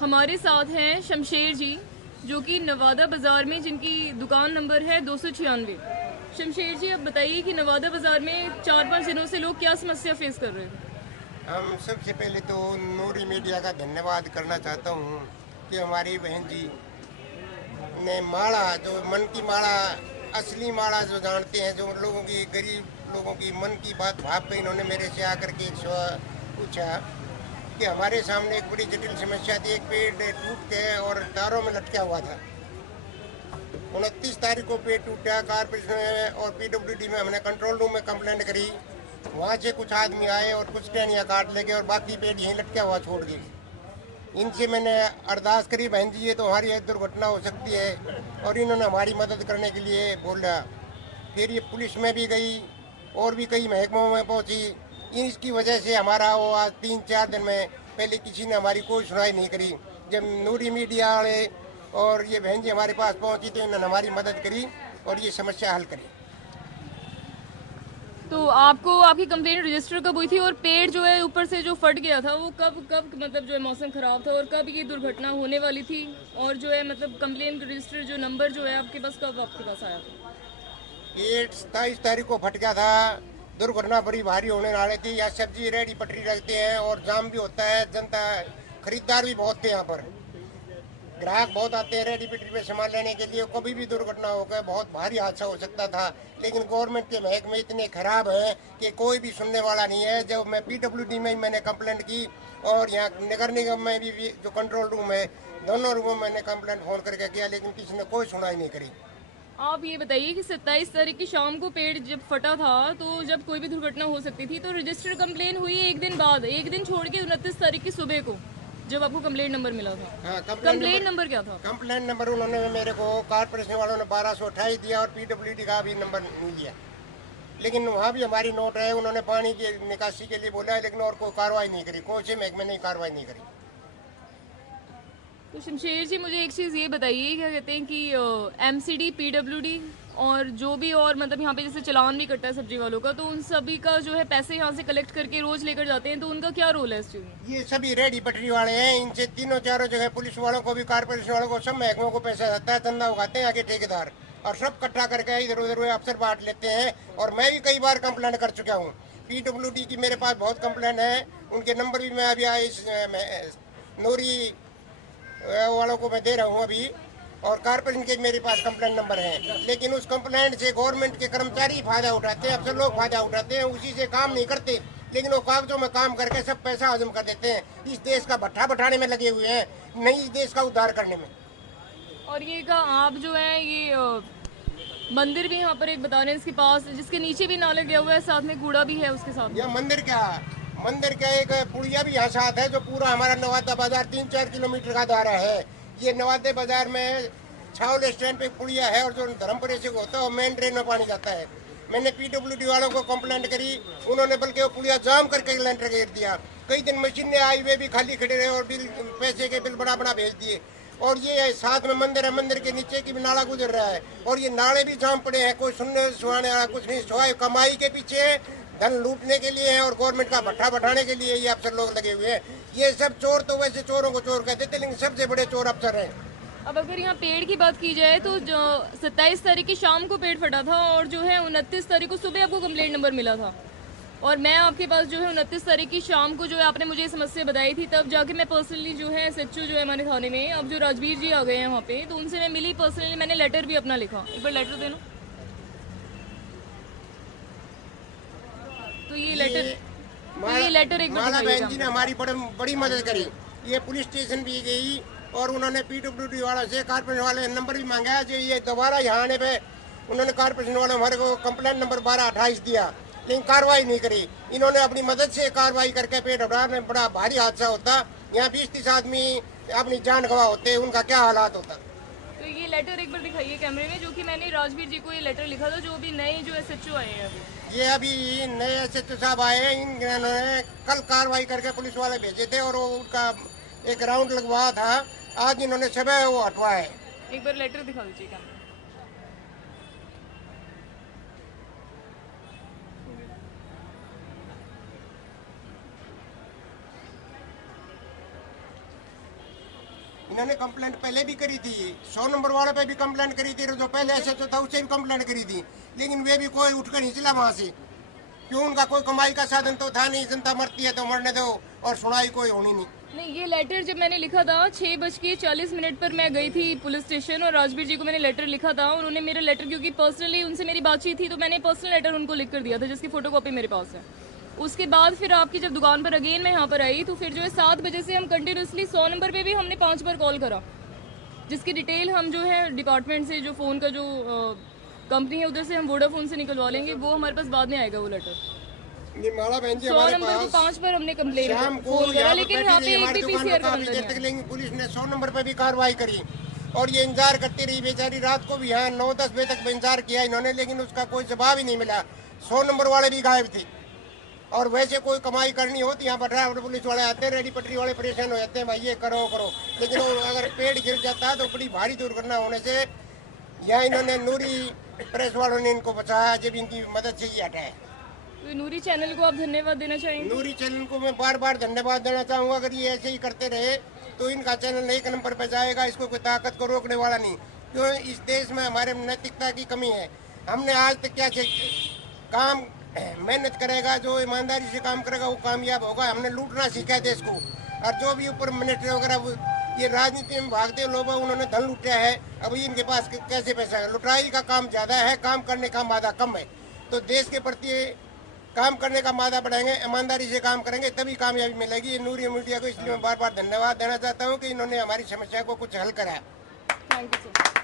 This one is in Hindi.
हमारे साथ हैं शमशेर जी, जो कि नवादा बाज़ार में जिनकी दुकान नंबर है 296। शमशेर जी, अब बताइए कि नवादा बाज़ार में 4-5 दिनों से लोग क्या समस्या फेस कर रहे हैं? हम सबसे पहले तो नूरी मीडिया का धन्यवाद करना चाहता हूँ कि हमारी बहन जी ने माला, जो मन की माला, असली माला जो जानते हैं, जो लोगों की, गरीब लोगों की मन की बात भाप पे इन्होंने मेरे से आकर के एक सवाल पूछा कि हमारे सामने एक बड़ी जटिल समस्या थी। एक पेड़ टूट के और तारों में लटका हुआ था। 29 तारीख को पेड़ टूटा। कारपोरेशन में और पीडब्ल्यूडी में हमने कंट्रोल रूम में कंप्लेंट करी। वहाँ से कुछ आदमी आए और कुछ टहनियाँ काट ले गए और बाकी पेड़ यहीं लटका हुआ छोड़ गए। इनसे मैंने अरदास करी, बहन जी ये तो हमारी एक दुर्घटना हो सकती है, और इन्होंने हमारी मदद करने के लिए बोला। फिर ये पुलिस में भी गई और भी कई महकमों में पहुंची। इसकी वजह से हमारा वो आज 3-4 दिन में पहले किसी ने हमारी कोई सुनाई नहीं करी। जब नूरी मीडिया वाले और ये बहन जी हमारे पास पहुंची तो इन्होंने हमारी मदद करी और ये समस्या हल करी। तो आपको आपकी कंप्लेंट रजिस्टर कब हुई थी, और पेड़ जो है ऊपर से जो फट गया था वो कब कब मतलब जो है मौसम ख़राब था, और कब ये दुर्घटना होने वाली थी? और जो है मतलब कंप्लेंट रजिस्टर जो नंबर जो है आपके पास कब आपके पास आया था? ये 27 तारीख को फट गया था। दुर्घटना बड़ी भारी होने वाली थी। यहाँ सब्जी रेडी पटरी रखते हैं और जाम भी होता है। जनता, खरीदार भी बहुत थे यहाँ पर। ग्राहक बहुत आते हैं रेडी पटरी पे सामान लेने के लिए। कभी भी दुर्घटना हो गई, बहुत भारी हादसा हो सकता था। लेकिन गवर्नमेंट के महकमे इतने खराब हैं कि कोई भी सुनने वाला नहीं है। जब मैं पीडब्ल्यूडी में मैंने कंप्लेंट की और यहाँ नगर निगम में भी जो कंट्रोल रूम है, दोनों रूमों में मैंने कंप्लेंट फोन करके किया, लेकिन किसी ने कोई सुनाई नहीं करी। आप ये बताइए कि 27 तारीख की शाम को पेड़ जब फटा था, तो जब कोई भी दुर्घटना हो सकती थी, तो रजिस्टर कंप्लेन हुई एक दिन बाद, एक दिन छोड़ के 29 तारीख की सुबह को, जब आपको कंप्लेंट नंबर मिला था। हाँ, कंप्लेंट नंबर क्या था? कंप्लेंट नंबर उन्होंने मेरे को, कारपोरेशन वालों ने 1228 दिया और पीडब्ल्यूडी का भी नंबर नहीं दिया। लेकिन वहाँ भी हमारी नोट है। उन्होंने पानी की निकासी के लिए बोला है, लेकिन और कोई कार्रवाई नहीं करी। कोई से महकमे ने कार्रवाई नहीं करी। तो शमशेर जी, मुझे एक चीज़ ये बताइए, क्या कहते हैं कि एमसीडी, पीडब्ल्यूडी और जो भी और मतलब यहाँ पे जैसे चालान भी कटता है सब्जी वालों का, तो उन सभी का जो है पैसे यहाँ से कलेक्ट करके रोज लेकर जाते हैं, तो उनका क्या रोल है इस चीज़ में? ये सभी रेडी पटरी वाले हैं। इनसे तीनों चारों जगह पुलिस वालों को भी, कारपोरेशन वालों को, सब महकमों को पैसा जाता है। चंदा उगाते हैं आगे ठेकेदार और सब इकट्ठा करके इधर उधर हुए अफसर बांट लेते हैं। और मैं भी कई बार कंप्लेंट कर चुका हूँ। पीडब्ल्यूडी की मेरे पास बहुत कंप्लेंट है। उनके नंबर भी मैं अभी इस नूरी वालों को मैं दे रहा हूँ अभी। और कारपोरेशन के मेरे पास कंप्लेंट नंबर है। लेकिन उस कंप्लेंट से गवर्नमेंट के कर्मचारी फायदा उठाते हैं, अफसर लोग फायदा उठाते हैं, उसी से काम नहीं करते। लेकिन वो कागजों में काम करके सब पैसा हजम कर देते हैं। इस देश का भट्ठा बैठाने में लगे हुए हैं, नहीं इस देश का उद्धार करने में। और ये का आप जो है ये मंदिर भी यहाँ पर एक बता रहे हैं इसके पास, जिसके नीचे भी नाला गया हुआ है, साथ में कूड़ा भी है उसके साथ में। यह मंदिर क्या, एक पुड़िया भी यहाँ साथ है। जो पूरा हमारा नवादा बाजार 3-4 किलोमीटर का दायरा है। ये नवादा बाजार में छावले स्टैंड पे पुड़िया है, और जो धर्मपुरे से होता है वो मेन ड्रेन में पानी जाता है। मैंने पीडब्ल्यूडी वालों को कंप्लेंट करी। उन्होंने बल्कि वो पुड़िया जाम करके लेंटर घेर दिया। कई दिन मशीनें आई हुए भी खाली खड़े रहे और बिल, पैसे के बिल बड़ा बड़ा भेज दिए। और ये साथ में मंदिर है, मंदिर के नीचे की भी नाला गुजर रहा है और ये नाले भी जाम पड़े हैं। कोई सुनने सुहाने वाला कुछ नहीं। सिवाय कमाई के पीछे, धन लूटने के लिए है और गवर्नमेंट का भट्ठा बैठाने के लिए ये अफसर लोग लगे हुए हैं। ये सब चोर तो वैसे चोरों को चोर कहते थे, लेकिन सबसे बड़े चोर अफसर हैं। अब अगर यहाँ पेड़ की बात की जाए, तो जो 27 तारीख की शाम को पेड़ फटा था, और जो है 29 तारीख को सुबह आपको कंप्लेंट नंबर मिला था, और मैं आपके पास जो है 29 तारीख की शाम को जो है आपने मुझे समस्या बताई थी, तब जाके मैं पर्सनली जो है एसएचओ जो है हमारे थाने में, अब जो राजवीर जी आ गए हैं वहाँ पे, तो उनसे मैं मिली पर्सनली, मैंने लेटर भी अपना लिखा। एक बार लेटर देना। तो ये लेटर ये तो ये लेटर एक बार माला दिखाइएगा बहन जी ने हमको। हमारी बड़ी बड़ी मदद करी। ये पुलिस स्टेशन भी गई और उन्होंने पीडब्ल्यूडी वाला से, कारपोरेशन वाले नंबर भी मांगा। जो ये दोबारा यहाँ आने पे उन्होंने कारपोरेशन वाले हमारे को कंप्लेंट नंबर 1228 दिया, लेकिन कार्रवाई नहीं करी। इन्होंने अपनी मदद से कार्रवाई करके पेड़ हटा में बड़ा भारी हादसा होता। यहाँ 20-30 आदमी अपनी जान गंवा होते, उनका क्या हालात होता। तो ये लेटर एक बार दिखाइए कैमरे में, जो कि मैंने राजवीर जी को ये लेटर लिखा था, जो भी नए जो एसएचओ आए हैं अभी। ये अभी नए एसएचओ साहब आए हैं। इन्होंने कल कार्रवाई करके पुलिस वाले भेजे थे और वो उनका एक राउंड लगवाया था। आज इन्होंने सुबह वो हटवाया है। एक बार लेटर दिखा दीजिए कैमरे में। इन्होंने कंप्लेंट पहले भी करी थी, 100 नंबर वाले पे भी कंप्लेंट करी थी, जो पहले ऐसे तो था उससे भी कंप्लेंट करी थी, लेकिन वे भी कोई उठकर नहीं चला वहाँ से। क्यों? उनका कोई कमाई का साधन तो था नहीं, जनता मरती है तो मरने दो, और सुनाई कोई होनी नहीं। नहीं, ये लेटर जब मैंने लिखा था 6:40 पर मैं गई थी पुलिस स्टेशन और राजवीर जी को मैंने लेटर लिखा था। उन्होंने मेरा लेटर, क्योंकि पर्सनली उनसे मेरी बातचीत थी, तो मैंने पर्सनल लेटर उनको लिख कर दिया था, जिसकी फोटोकॉपी मेरे पास है। उसके बाद फिर आपकी जब दुकान पर अगेन मैं यहाँ पर आई, तो फिर जो है 7 बजे से हम कंटिन्यूसली 100 नंबर पे भी हमने 5 बार कॉल करा, जिसकी डिटेल हम जो है डिपार्टमेंट से, जो फ़ोन का जो कंपनी है उधर से हम वोडाफोन से निकलवा लेंगे, वो हमारे पास बाद में आएगा वो लेटर। ये माला बहन जी 100 हमारे नंबर को पास 5 बार हमने कंप्लेन शाम को फोन करा, यहाँ लेकिन पर यहाँ बैठी पे रही, एक हमारी भी दुकान पीसीआर पर का काफी बंदा देर नहीं तक, है। लेकिन पुलिस ने 100 नंबर पर भी कार्रवाई करी, और ये इंतजार करती रही बेचारी, रात को भी यहाँ 9-10 बजे तक इंतजार किया इन्होंने, लेकिन उसका कोई जवाब ही नहीं मिला। 100 नंबर वाले भी गायब थे। और वैसे कोई कमाई करनी होती यहाँ पर ड्राइवर पुलिस वाले आते हैं, रेडी पटरी वाले परेशान हो जाते हैं, भाई ये करो करो, लेकिन वो अगर पेड़ गिर जाता है तो बड़ी भारी दुर्घटना होने से यहाँ इन्होंने नूरी प्रेस वालों ने इनको बचाया, जब इनकी मदद से ये हटाया। तो नूरी चैनल को आप धन्यवाद देना चाहेंगे? नूरी चैनल को मैं बार बार धन्यवाद देना चाहूँगा। अगर ये ऐसे ही करते रहे तो इनका चैनल एक नंबर पर जाएगा, इसको कोई ताकत को रोकने वाला नहीं। क्यों? इस देश में हमारे नैतिकता की कमी है। हमने आज तक क्या काम, मेहनत करेगा, जो ईमानदारी से काम करेगा वो कामयाब होगा। हमने लूटना सीखा है देश को, और जो भी ऊपर मिनिस्टर वगैरह ये राजनीति में भागते लोग, उन्होंने धन लूटा है। अब इनके पास कैसे पैसा है? लुटाई का काम ज़्यादा है, काम करने का मादा कम है। तो देश के प्रति काम करने का मादा बढ़ाएंगे, ईमानदारी से काम करेंगे, तभी कामयाबी मिलेगी। ये नूरी मीडिया को इसलिए मैं बार बार धन्यवाद देना चाहता हूँ कि इन्होंने हमारी समस्या को कुछ हल करा। Thank you sir.